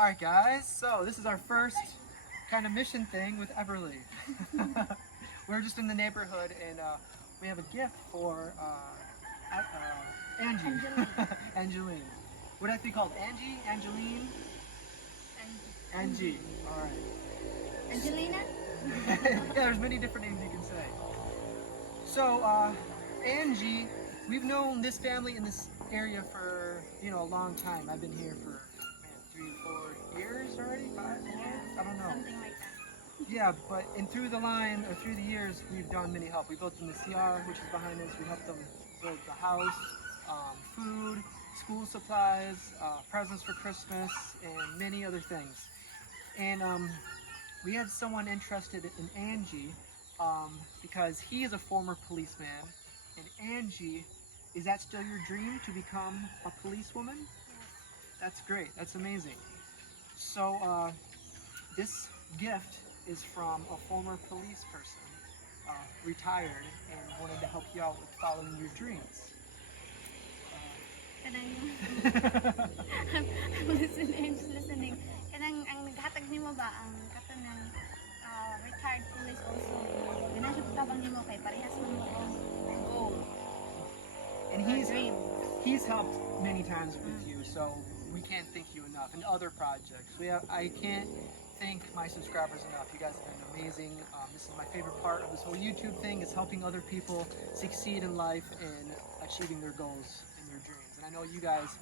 Alright guys, so this is our first kind of mission thing with Everly. We're just in the neighborhood and we have a gift for Angie. Angeline. What do I have to be called? Angie? Angeline? Angie. Alright. Angelina? Yeah, there's many different names you can say. So, Angie, we've known this family in this area for, a long time. I've been here for 3 or 4 years already? 5? I don't know. Something like that. Yeah, but through the years, we've done many help. We built them the CR, which is behind us. We helped them build the house, food, school supplies, presents for Christmas, and many other things. And we had someone interested in Angie because he is a former policeman. And Angie, is that still your dream to become a policewoman? Yes. That's great. That's amazing. So this gift is from a former police person, retired, and wanted to help you out with following your dreams. I'm listening. Kanang ang naghatag nimo ba ang katanang retired police also. Ganun siya tabang nimo kay parehas man mo ang goal. And Dream. he's helped many times with you, so we can't thank you enough. And other projects, I can't thank my subscribers enough. You guys have been amazing. This is my favorite part of this whole YouTube thing, is helping other people succeed in life and achieving their goals and their dreams. And I know you guys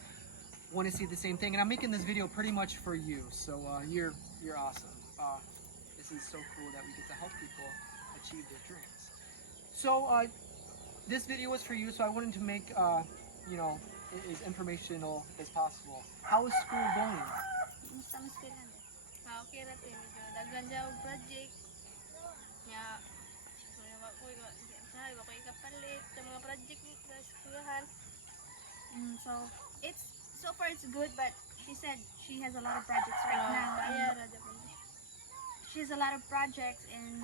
want to see the same thing, and I'm making this video pretty much for you. So you're awesome. This is so cool that we get to help people achieve their dreams. So this video was for you, so I wanted to make as informational as possible. How is school going? Musta mas kailan? Okay ra tin medyo daghan jaw project. Nya wa ko ikapalit sa mga project sa eskwelahan. So so far it's good, but she said she has a lot of projects right now. She has a lot of projects and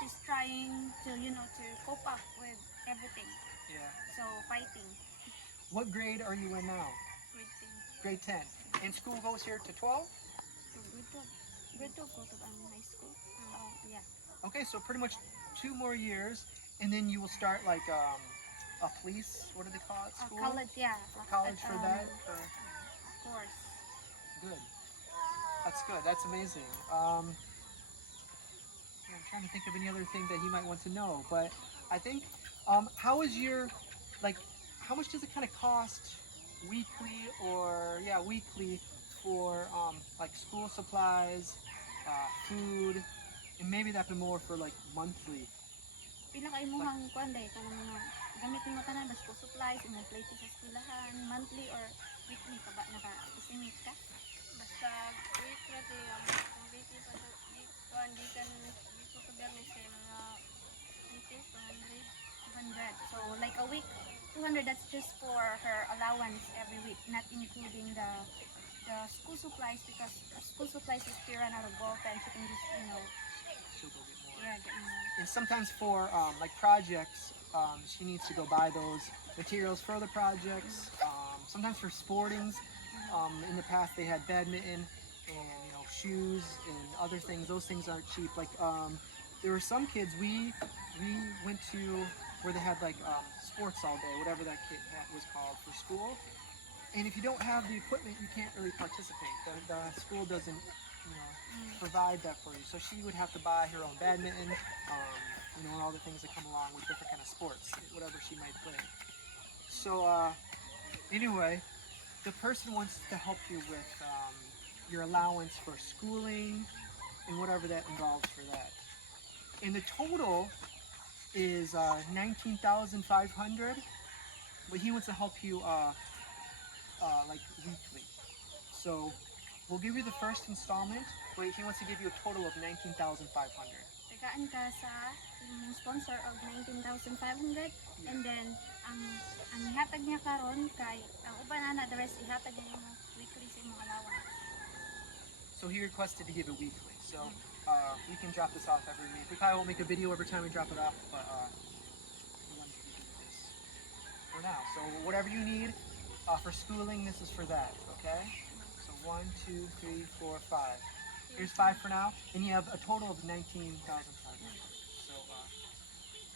she's trying to to cope up with everything. Yeah. So fighting. What grade are you in now? Grade 10. And school goes here to 12? Grade 12 go to high school. Yeah. Okay, so pretty much 2 more years, and then you will start like a police, what do they call it? School? College, yeah. College for that? Of course. Good. That's good. That's amazing. I'm trying to think of any other thing that he might want to know, but I think, how is your, how much does it kind of cost weekly for school supplies, food, and maybe that'd be more for monthly? Pila ka imuhang kuan day kanang mga gamit mo tanan bas school supplies, imong plate sa eskwelahan, monthly or weekly ka ba naka-estimate ka? Basta weekly ang weekly pa do kuan di kan dito ko gamit sa mga 200. So like a week 200, that's just for her allowance every week, not including the school supplies, because school supplies is she run out of ball pens, you can just She'll go get more. yeah, get more. And sometimes for projects, she needs to go buy those materials for the projects. Sometimes for sportings, in the past they had badminton and shoes and other things. Those things aren't cheap. There were some kids we went to where they had sports all day, whatever that was called, for school. And if you don't have the equipment, you can't really participate. The school doesn't provide that for you. So she would have to buy her own badminton, and all the things that come along with different kind of sports, whatever she might play. So anyway, the person wants to help you with your allowance for schooling and whatever that involves for that. And the total is $19,500, but he wants to help you weekly. So we'll give you the first installment, but he wants to give you a total of $19,500. Tagaan ka sa imong sponsor of 19,500, and then ang ihatag niya karon kay ang uban ana the rest ihatag niya mo weekly sa imong allowance. So he requested to give it weekly. So we can drop this off every week. We probably won't make a video every time we drop it off, but we wanted to do this for now. So whatever you need for schooling, this is for that, okay? So 1, 2, 3, 4, 5. Here's 5 for now, and you have a total of 19,500.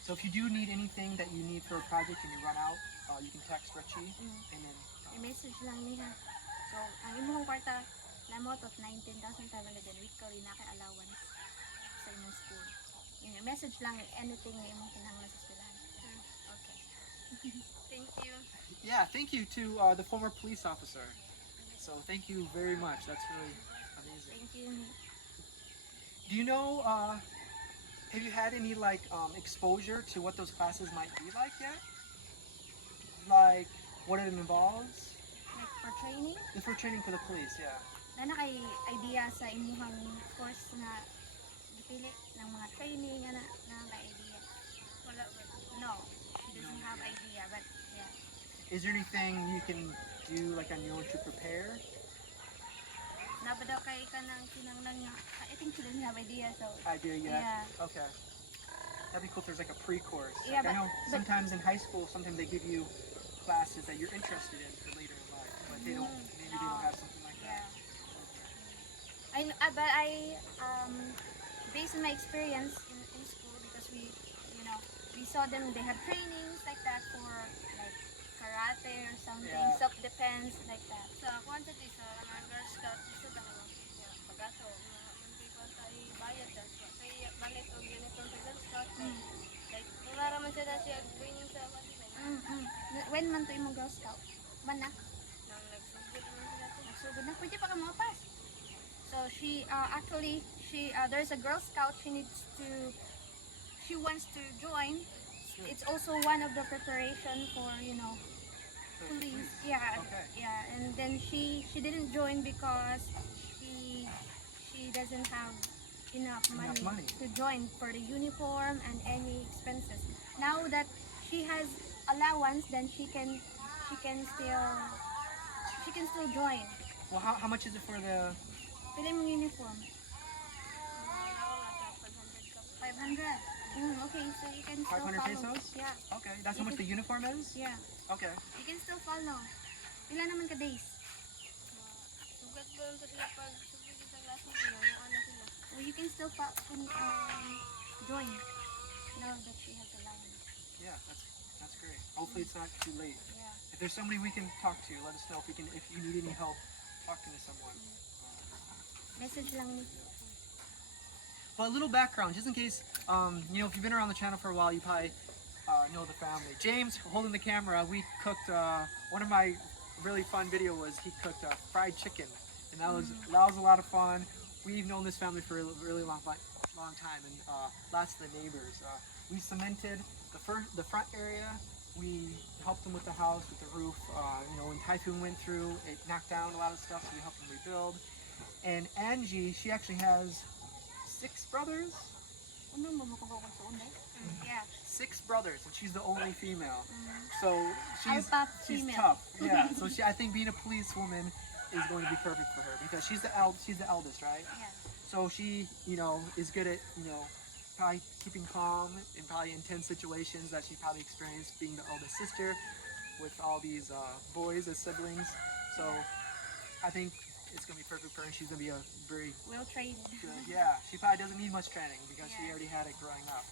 So if you do need anything that you need for a project and you run out, you can text Richie, and then I-message lang niya. So, ang imong kwarta, lamot of 19,500 and weekly na kay allowance sa imong school. I-message lang anything na imong kinahanglan sa eskwelahan. Okay. Thank you. yeah, thank you to the former police officer. So thank you very much. That's really amazing. Thank you. Do you know? Have you had any like exposure to what those classes might be like yet? Like what it involves? Like for training, For training for the police, yeah. na kay idea sa imuhang course na dipili ng mga training na kay idea. Wala ba? No, she doesn't have idea, but yeah. Is there anything you can do like on your own to prepare? Na ba daw kay ka nang kinanglan nga? I think she doesn't have idea, so Idea yet? Yeah. Okay. That'd be cool if there's like a pre-course. Yeah, Like, I but- know sometimes in high school, sometimes they give you classes that you're interested in for later in life, but they don't. Maybe they don't have something like that. yeah. But I based on my experience in school, because we saw them, they have trainings like that for like karate or something, Yeah. self-defense like that. Sa quantity sa mga Girl Scout isa lang mo. Pagato mga ko tay bayad dan sa kay balik og uniform sa Girl Scout. Like wala ra man siya siya training sa kanila. When man to imong Girl Scout? Man na? Nang nagsugod man sila to. Nagsugod na. Pwede pa ka mapas. So she actually there's a Girl Scout she wants to join. It's also one of the preparation for police. Yeah. Okay. Yeah, and then she didn't join because she doesn't have enough money to join for the uniform and any expenses. Now that she has allowance, then she can still join. Well, how much is it for the? Pili mong uniform. Wala sa 500 ka. 500. Okay, so you can still 500 follow. pesos? Yeah. Okay, that's how much the uniform is. Yeah. Okay. You can still follow. Pila naman ka days? Sugat ba unta sila pag sugod sa klase nila ano sila. Well, you can still join now that she has allowance. Yeah, that's great. Hopefully it's not too late. Yeah. If there's somebody we can talk to, let us know if you need any help talking to someone. Message lang ni. But a little background, just in case, if you've been around the channel for a while, you probably know the family. James, holding the camera, we cooked, one of my really fun video was he cooked fried chicken. And that was a lot of fun. We've known this family for a really long time, and lots of the neighbors. We cemented the front area. We helped them with the house, with the roof. When typhoon went through, it knocked down a lot of stuff, so we helped them rebuild. And Angie, she actually has 6 brothers? Yeah. 6 brothers, and she's the only female. So she's Alpha female. tough. Yeah. So I think being a policewoman is going to be perfect for her because she's the eldest, right? Yeah. So she, is good at, probably keeping calm in probably intense situations that she probably experienced being the eldest sister with all these boys as siblings. So I think it's going to be perfect for her. She's going to be a very Well trained. good. Yeah, she probably doesn't need much training because she already had it growing up.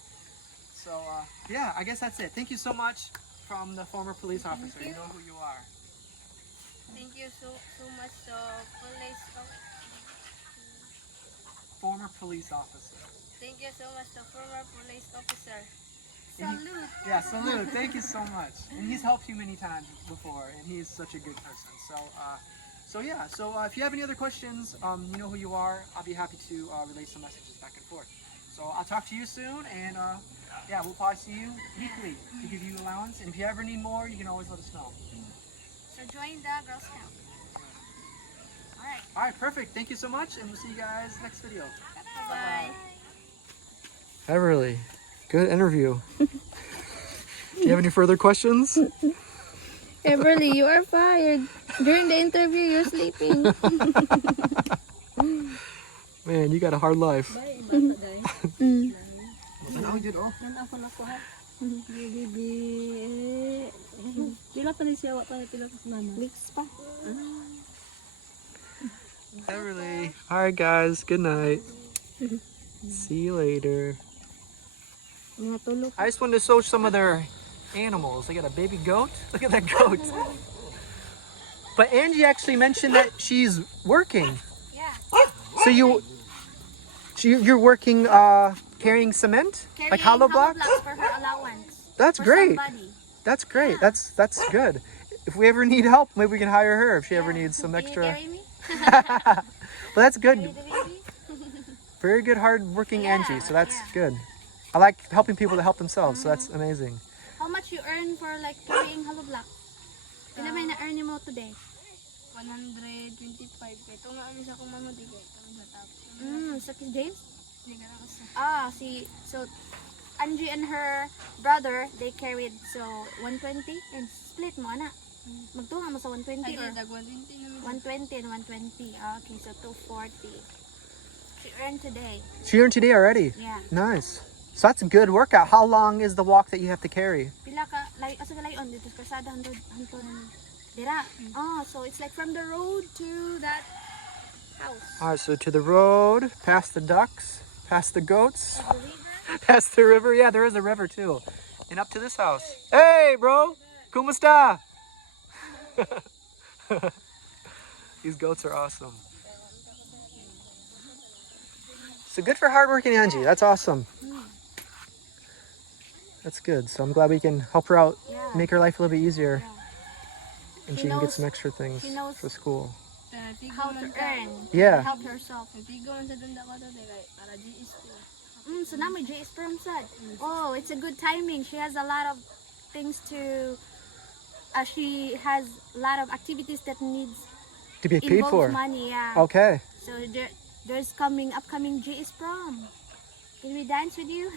So yeah, I guess that's it. Thank you so much from the former police officer. You know who you are. Thank you so much to police Former police officer. Thank you so much to former police officer. And Salute. Yeah, salute. Thank you so much. And he's helped you many times before, and he is such a good person. So if you have any other questions, you know who you are. I'll be happy to relay some messages back and forth. So I'll talk to you soon, and we'll probably see you weekly to give you allowance. And if you ever need more, you can always let us know. So join the Girl Scout. Alright. All right, perfect. Thank you so much, and we'll see you guys next video. Bye. Everly, good interview. Do you have any further questions? Everly, you are fired. During the interview, you're sleeping. Man, you got a hard life. Pila pa ni siya, wa pa pila pa si mama. Mix pa. Everly. All right, guys. Good night. See you later. I just wanted to show some of their animals. They got a baby goat. Look at that goat. But Angie actually mentioned that she's working. Yeah. So you're working carrying cement, Carrying like hollow blocks. for her allowance. That's for great. Somebody. That's great. Yeah. That's good. If we ever need help, maybe we can hire her if she ever needs some Can you extra. carry me? Well, that's Carry good. the baby? Very good, hard-working Yeah, Angie. So that's yeah. good. I like helping people to help themselves. So that's amazing. How much you earn for like carrying hollow block? Pila may na-earn mo today? 125. Ito nga kami sa kumano, di kaya kami sa top. Sa King James? Di ka na kasi. So Angie and her brother, they carried so 120 and split mo ana. Magtunga mo sa 120 Ay, or dag 120 namin. 120 and 120. Okay, so 240. She earned today. She earned today already. Yeah. Nice. So that's a good workout. How long is the walk that you have to carry? Pila ka lay asa layon dito sa kalsada hangtod dira. So it's like from the road to that house. All right, so to the road, past the ducks, past the goats, The river. past the river. Yeah, there is a river too. And up to this house. Hey, bro. Kumusta? These goats are awesome. So good for hardworking Angie. That's awesome. That's good. So I'm glad we can help her out, Yeah. make her life a little bit easier, and She she can get knows- some extra things she knows- for school. How to earn. Yeah. Help herself. Tigo man sa dunda ko to, para GS ko. So now may JS from sad. Oh, it's a good timing. She has a lot of things to. She has a lot of activities that needs To be paid for. involves money. Yeah. Okay. So there's upcoming JS prom. Can we dance with you?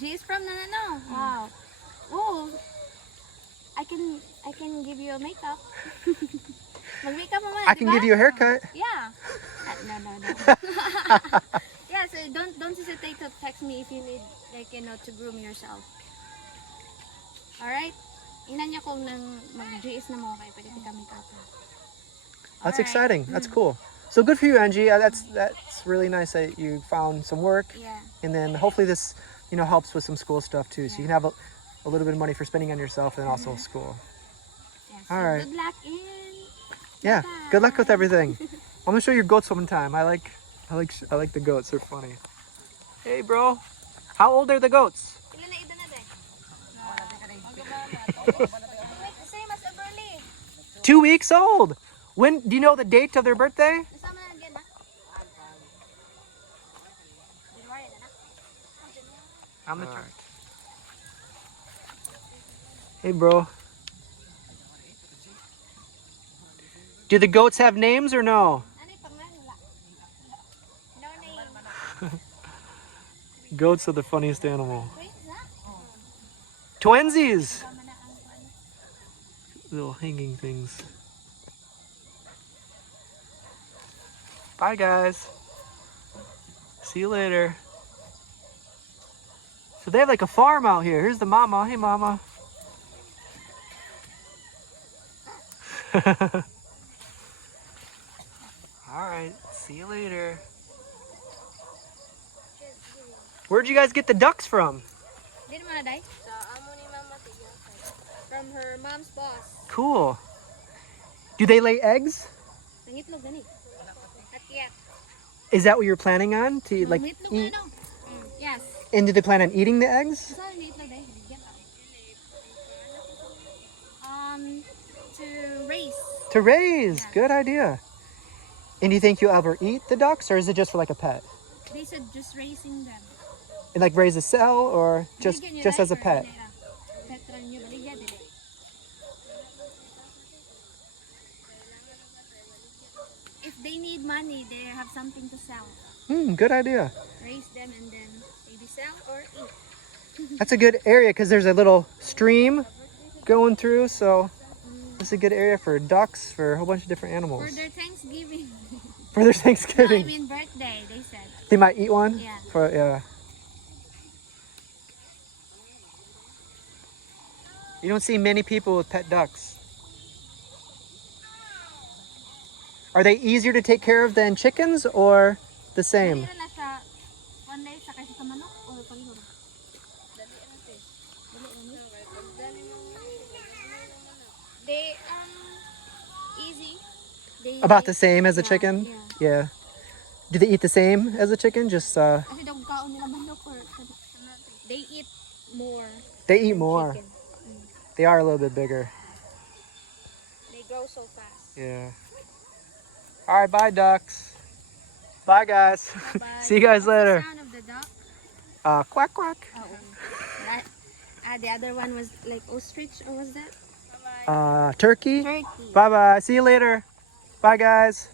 JS prom na no. Wow. Oh. I can give you a makeup. Mag-makeup mo muna, I can give you a haircut. Yeah. No. Yeah, so don't hesitate to text me if you need to groom yourself. All right? Ingnan niyo kung mag-GS na mo kayo, pwede kami kapa. That's Alright. exciting. That's cool. So good for you, Angie. That's really nice that you found some work, Yeah. and then hopefully this helps with some school stuff too. So you can have a little bit of money for spending on yourself and also school. Yes. All right. Good luck and Yeah. bye-bye. Good luck with everything. I'm gonna show your goats sometime. I like the goats. They're funny. Hey, bro. How old are the goats? Ilan na edad na day? Same as Everly. 2 weeks old. When do you know the date of their birthday? Nasama na nagyan na? January na na? I'm the Hey, bro. Do the goats have names or no? Ano yung pangalan? No name. Goats are the funniest animal. Wait, na? Twinsies. Tama na ang ano. Little hanging things. Bye, guys. See you later. So they have like a farm out here. Here's the mama. Hey, mama. All right. See you later. Where'd you guys get the ducks from? Dito mo na day? Sa amo ni Mama Tiga. From her mom's boss. Cool. Do they lay eggs? Nangitlog gani. At yet. Is that what you're planning on to like Nangitlog eat? na no? Yes. And did they plan on eating the eggs? Saan nangitlog day? Bigyan ka. To raise. To raise. Good idea. And do you think you'll ever eat the ducks, or is it just for like a pet? They said just raising them. And like raise a cell, or just Baligyan niyo just day as a for pet? dili ra. Pet ra niyo baligyan dili. If they need money, they have something to sell. Good idea. Raise them and then maybe sell or eat. That's a good area because there's a little stream going through, so it's a good area for ducks, for a whole bunch of different animals. For their Thanksgiving. For their No, I Thanksgiving. mean birthday, they said. They might eat one? Yeah. Yeah. You don't see many people with pet ducks. Are they easier to take care of than chickens or the same? Mahira na siya. One day sa kaysa sa manok or pareho ra? Dali ano te. Dili na ni. Okay, pag dali mo manok. They easy. They About the same as a yeah, chicken? Yeah. Yeah. Do they eat the same as a chicken? Just Kasi daw kaon nila manok or they eat more. they eat than more. chicken. They are a little bit bigger. They grow so fast. Yeah. All right, bye ducks. Bye guys. Bye-bye. See you guys What's later. The sound of the duck? Quack quack. Oh, that. The other one was like ostrich, or was that? Bye-bye. Turkey. Turkey. Bye bye. See you later. Bye guys.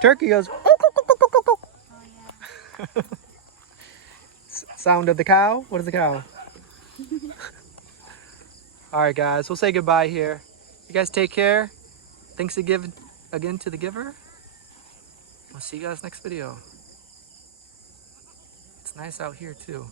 Turkey goes. "Ook, ook, ook, ook, ook, ook." Oh yeah. Sound of the cow. What is the cow? All right, guys. We'll say goodbye here. You guys take care. Thanks again to the giver. We'll see you guys next video. It's nice out here too.